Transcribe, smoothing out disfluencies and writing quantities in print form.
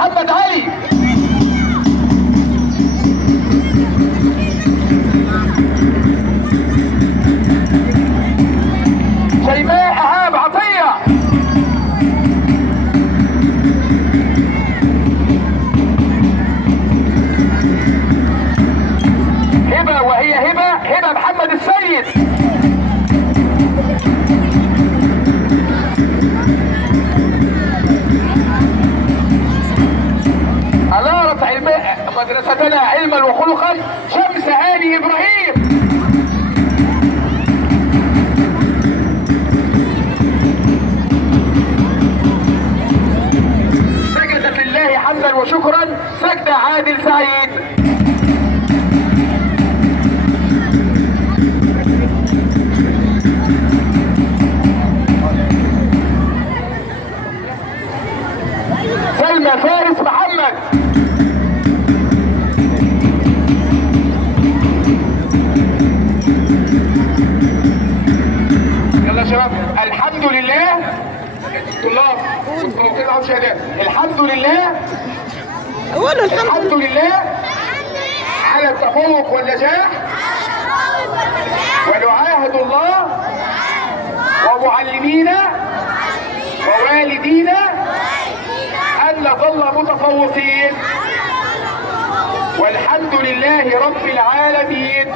محمد علي. شيماء إيهاب عطية. هبة وهي هبة محمد السيد. أنارت مدرستنا علما وخلقا شمس هاني إبراهيم. سجدت لله حمدا وشكرا سجدة عادل سعيد. سلمى فارس محمد. يلا يا شباب. الحمد لله طلاب ممكن اقعد شهادات. الحمد لله قولوا الحمد لله على التفوق والنجاح، ونعاهد الله ومعلمينا ووالدينا أن نظل متفوقين، والحمد لله رب العالمين.